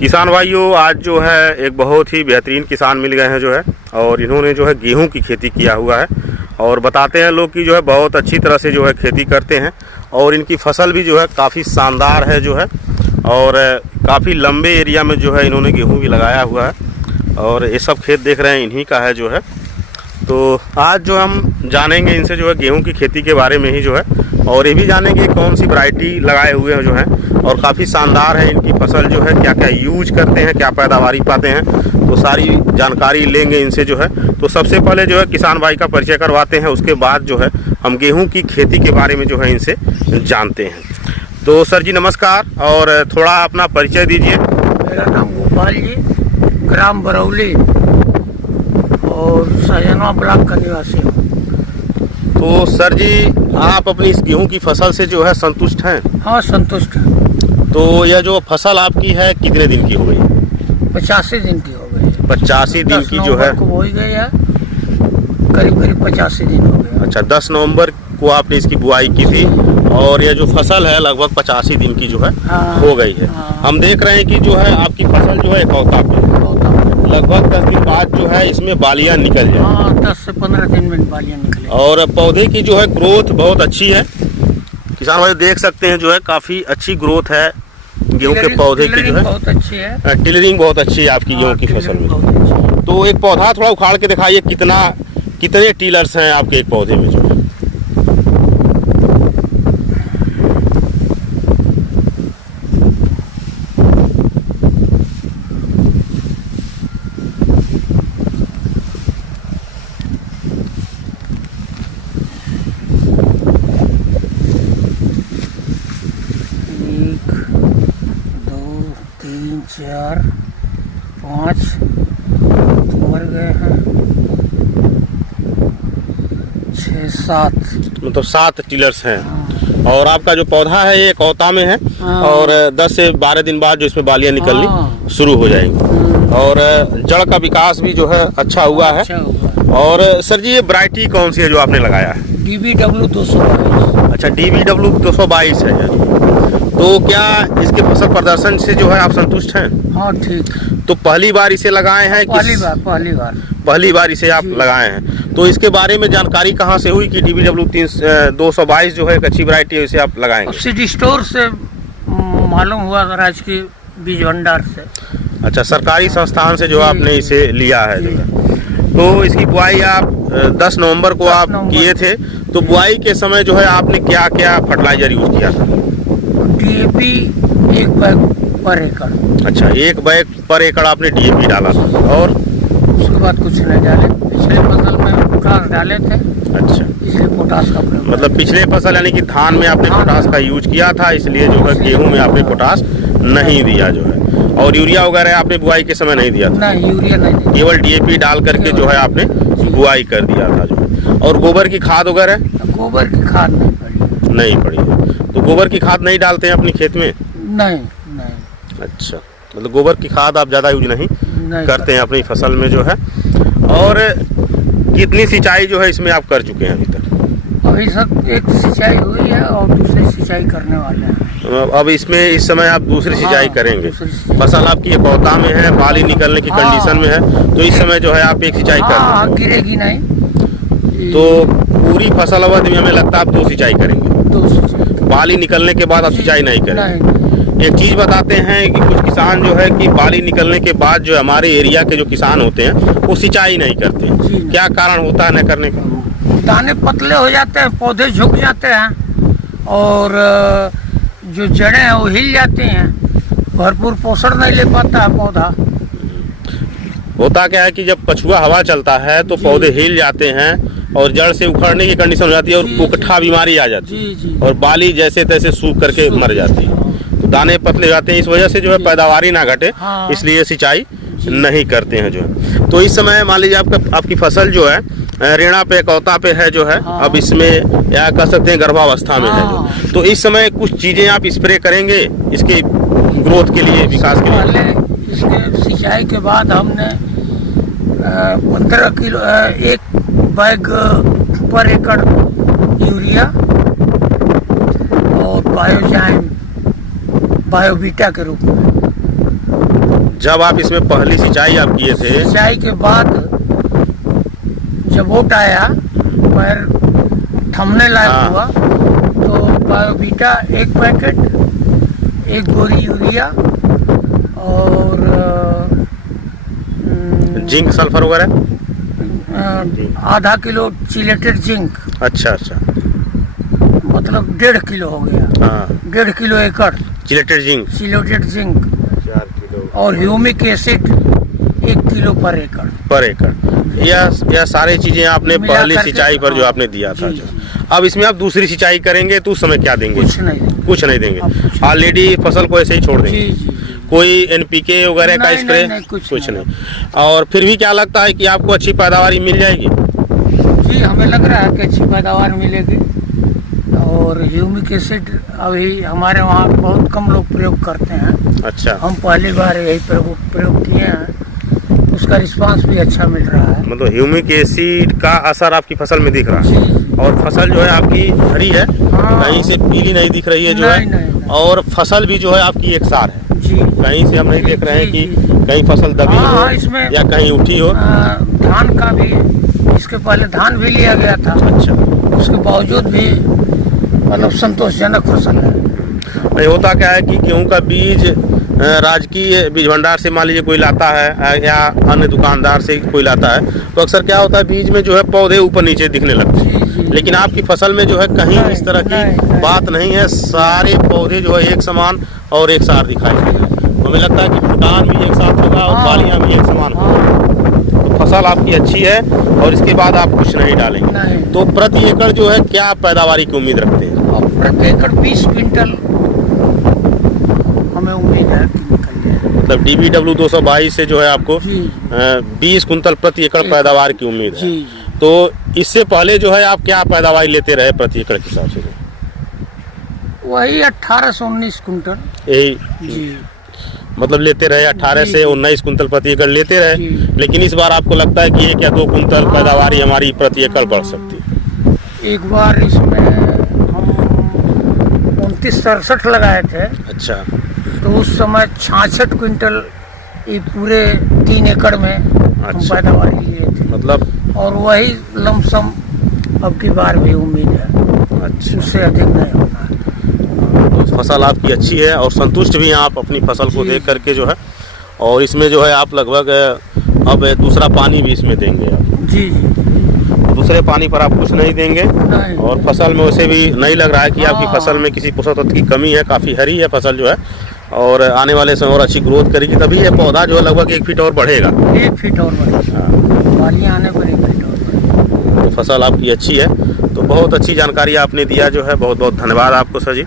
किसान भाइयों, आज जो है एक बहुत ही बेहतरीन किसान मिल गए हैं जो है, और इन्होंने जो है गेहूं की खेती किया हुआ है। और बताते हैं लोग कि जो है बहुत अच्छी तरह से जो है खेती करते हैं, और इनकी फसल भी जो है काफ़ी शानदार है जो है, और काफ़ी लंबे एरिया में जो है इन्होंने गेहूं भी लगाया हुआ है। और ये सब खेत देख रहे हैं इन्हीं का है जो है। तो आज जो हम जानेंगे इनसे जो है गेहूं की खेती के बारे में ही जो है, और ये भी जानेंगे कौन सी वैरायटी लगाए हुए हैं जो है, और काफ़ी शानदार है इनकी फसल जो है, क्या क्या यूज करते हैं, क्या पैदावारी पाते हैं, तो सारी जानकारी लेंगे इनसे जो है। तो सबसे पहले जो है किसान भाई का परिचय करवाते हैं, उसके बाद जो है हम गेहूं की खेती के बारे में जो है इनसे जानते हैं। तो सर जी नमस्कार, और थोड़ा अपना परिचय दीजिए। मेरा नाम गोपाल जी, ग्राम बरौली और सजना ब्लॉक का निवासी हूँ। तो सर जी, आप अपनी इस गेहूं की फसल से जो है संतुष्ट हैं? हाँ, संतुष्ट है। तो यह जो फसल आपकी है कितने दिन की हो गई? 85 दिन की हो गई। 85 दिन की जो है को हो ही गई है, करीब करीब 85 दिन हो गए। अच्छा, 10 नवंबर को आपने इसकी बुआई की थी, और ये जो फसल है लगभग 85 दिन की जो है हो गई है। हम देख रहे हैं कि जो है आपकी फसल जो है कौता पे लगभग 10 दिन बाद जो है इसमें बालियां निकल जाए। 10 से 15 दिन में बालियां निकले, और पौधे की जो है ग्रोथ बहुत अच्छी है। किसान भाई देख सकते हैं जो है काफी अच्छी ग्रोथ है गेहूं के पौधे की जो है, बहुत अच्छी है। टिलरिंग बहुत अच्छी है आपकी गेहूं की फसल में। तो एक पौधा थोड़ा उखाड़ के दिखाइए, कितने टीलर्स हैं आपके एक पौधे में जो है? चार 5 मर गए हैं, 6-7 मतलब 7 टीलर्स हैं। और आपका जो पौधा है ये कौता में है, और 10 से 12 दिन बाद जो इसमें बालियां निकलनी शुरू हो जाएंगी, और जड़ का विकास भी जो है अच्छा हुआ है। और सर जी, ये वैरायटी कौन सी है जो आपने लगाया है? DBW 222। अच्छा, DBW 222 है। तो क्या इसके फसल प्रदर्शन से जो है आप संतुष्ट हैं? हाँ, ठीक। तो पहली बार इसे लगाए हैं? पहली बार इसे आप लगाए हैं। तो इसके बारे में जानकारी कहाँ से हुई कि DBW 222 जो है एक अच्छी वैरायटी है, इसे आप लगाएंगे? सीडी स्टोर से मालूम हुआ, राजकीय बीज भंडार से। अच्छा, सरकारी संस्थान से जो आपने इसे लिया है जो है। तो इसकी बुआई आप 10 नवंबर को आप किए थे। तो बुआई के समय जो है आपने क्या क्या फर्टिलाइजर यूज किया था? DAP 1 बैग पर एकड़। अच्छा, 1 बैग पर एकड़ आपने DAP डाला था, और उसके बाद कुछ नहीं डाले। पिछले फसल में पोटास डाले थे। अच्छा, इसलिए पोटास का प्रयोग। मतलब पिछले फसल यानी कि धान में आपने पोटास का यूज किया था, इसलिए जो है गेहूं में आपने पोटास नहीं दिया जो है। और यूरिया वगैरह आपने बुआई के समय नहीं दिया था? नहीं, यूरिया नहीं, केवल DAP डाल करके जो है आपने बुआई कर दिया था जो है। और गोबर की खाद वगैरह? गोबर की खाद नहीं पड़ी है। तो गोबर की खाद नहीं डालते हैं अपनी खेत में? नहीं। अच्छा, मतलब गोबर की खाद आप ज़्यादा यूज नहीं करते हैं अपनी फसल में जो है। और कितनी सिंचाई जो है इसमें आप कर चुके हैं अभी तक? अभी सब एक सिंचाई हुई है और दूसरी सिंचाई करने वाले हैं। अब इसमें इस समय आप दूसरी सिंचाई करेंगे? फसल आपकी एक पौधा में है, बाली निकलने की कंडीशन में है, तो इस समय जो है आप एक सिंचाई कर रहे हैं। गिरेगी नहीं। तो पूरी फसल अवधि में हमें लगता है आप 2 सिंचाई करेंगे। बाली निकलने के बाद आप सिंचाई नहीं करेंगे। एक चीज बताते हैं कि कुछ किसान जो है कि बाली निकलने के बाद जो हमारे एरिया के जो किसान होते हैं वो सिंचाई नहीं करते। क्या कारण होता है न करने का? दाने पतले हो जाते हैं, पौधे झुक जाते हैं, और जो जड़ें हैं वो हिल जाती हैं, भरपूर पोषण नहीं ले पाता है पौधा। होता क्या है कि जब पछुआ हवा चलता है तो पौधे हिल जाते हैं, और जड़ से उखड़ने की कंडीशन हो जाती है, और कुकठा बीमारी आ जाती है, और बाली जैसे तैसे सूख करके मर जाती है। तो दाने पतले जाते हैं, इस वजह से जो है पैदावारी ना घटे, इसलिए सिंचाई नहीं करते हैं जो है। तो इस समय मान लीजिए आपकी फसल जो है रेणा पे कौता पे है जो है, अब इसमें या कह सकते हैं गर्भावस्था में है जो। तो इस समय कुछ चीजें आप स्प्रे करेंगे इसके ग्रोथ के लिए, विकास के लिए? इसके सिंचाई के बाद हमने 15 किलो 1 बैग पर एकड़ यूरिया और बायोजाइम बायोबीटा के रूप में जब आप इसमें पहली सिंचाई आप किए थे, सिंचाई के बाद जब वोट आया, पैर थमने लायक हाँ। हुआ, तो बायोवीटा 1 पैकेट, 1 बोरी यूरिया और जिंक सल्फर वगैरह। आधा किलो चिलेटेड जिंक, अच्छा अच्छा, मतलब 1.5 किलो हो गया। हाँ 1.5 किलो एकड़ chelated zinc chelated zinc 4 kilo और ह्यूमिक एसिड 1 किलो पर एकड़। पर एकड़। यह सारी चीजें आपने मिला पहली करके, सिंचाई पर जो हाँ, आपने दिया था। जी, जो जी। अब इसमें आप दूसरी सिंचाई करेंगे तो उस समय क्या देंगे? कुछ नहीं देंगे। कुछ नहीं देंगे, अब कुछ ऑलरेडी फसल को ऐसे ही छोड़ देंगे। जी जी। कोई एनपीके वगैरह का नहीं, स्प्रे? नहीं, कुछ नहीं। नहीं। और फिर भी क्या लगता है कि आपको अच्छी पैदावार मिल जाएगी? जी, हमें लग रहा है कि अच्छी पैदावार मिलेगी। और ह्यूमिक एसिड अभी हमारे वहाँ बहुत कम लोग प्रयोग करते हैं। अच्छा, हम पहली बार यही प्रयोग किए हैं, उसका रिस्पांस भी अच्छा मिल रहा है। मतलब ह्यूमिक एसिड का असर आपकी फसल में दिख रहा है। जी। और फसल जो है आपकी हरी है, हाँ। कहीं से पीली नहीं दिख रही है जो नहीं, है। नहीं। और फसल भी जो है आपकी एकसार है, जी। कहीं से हम नहीं देख रहे हैं जी, कि जी। कहीं फसल दबी हाँ, हो इसमें या कहीं उठी हो। धान का भी, इसके पहले धान भी लिया गया था, अच्छा, उसके बावजूद भी मतलब संतोषजनक फसल है। नहीं होता क्या है कि गेहूं का बीज राजकीय बीज भंडार से मान लीजिए कोई लाता है या अन्य दुकानदार से कोई लाता है, तो अक्सर क्या होता है बीज में जो है पौधे ऊपर नीचे दिखने लगते हैं। जी, जी। लेकिन आपकी फसल में जो है कहीं नहीं, इस तरह की नहीं। बात नहीं है, सारे पौधे जो है एक समान और एक साथ दिखाई दे रहे हैं। हमें लगता है कि फुटान भी एक साथ होगा और हाँ। बालियां भी एक समान होगी। तो फसल आपकी अच्छी है और इसके बाद आप कुछ नहीं डालेंगे। नहीं। तो प्रति एकड़ जो है क्या पैदावारी की उम्मीद रखते हैं? और प्रति एकड़ 20 क्विंटल हमें उम्मीद है कि निकल जाए। मतलब DBW 222 से जो है आपको जी। 20 कुंतल प्रति एकड़ पैदावार की उम्मीद है। जी। तो इससे पहले जो है आप क्या पैदावार लेते रहे प्रति एकड़ के हिसाब से? वही 18 से 19 कुंटल। यही जी। मतलब लेते रहे 18 जी, से जी। 19 कुंतल प्रति एकड़ लेते रहे। जी। लेकिन इस बार आपको लगता है कि 1 या 2 कुंतल हाँ। पैदावारी हमारी प्रति एकड़ बढ़ सकती है? एक बार इसमें हम 29-67 लगाए थे, अच्छा, तो उस समय 66 क्विंटल ये पूरे 3 एकड़ में हम अच्छा। पैदावारी लिए थे। मतलब और वही लमसम अब की बार भी उम्मीद है, अच्छा, उससे अधिक नहीं होना है। तो फसल आपकी अच्छी है और संतुष्ट भी हैं आप अपनी फसल को जी। देख करके जो है। और इसमें जो है आप लगभग अब दूसरा पानी भी इसमें देंगे आप? जी जी। दूसरे पानी पर आप कुछ नहीं देंगे। नहीं। और फसल में वैसे भी नहीं लग रहा है कि आपकी हाँ। फसल में किसी पोषक तत्व की कमी है, काफ़ी हरी है फसल जो है। और आने वाले समय और अच्छी ग्रोथ करेगी, तभी ये पौधा जो है लगभग 1 फीट और बढ़ेगा। 1 फीट और बढ़ेगा, बालियाँ आने पर 1 फीट और बढ़ेगा। तो फसल आपकी अच्छी है। तो बहुत अच्छी जानकारी आपने दिया जो है, बहुत बहुत धन्यवाद आपको सर जी।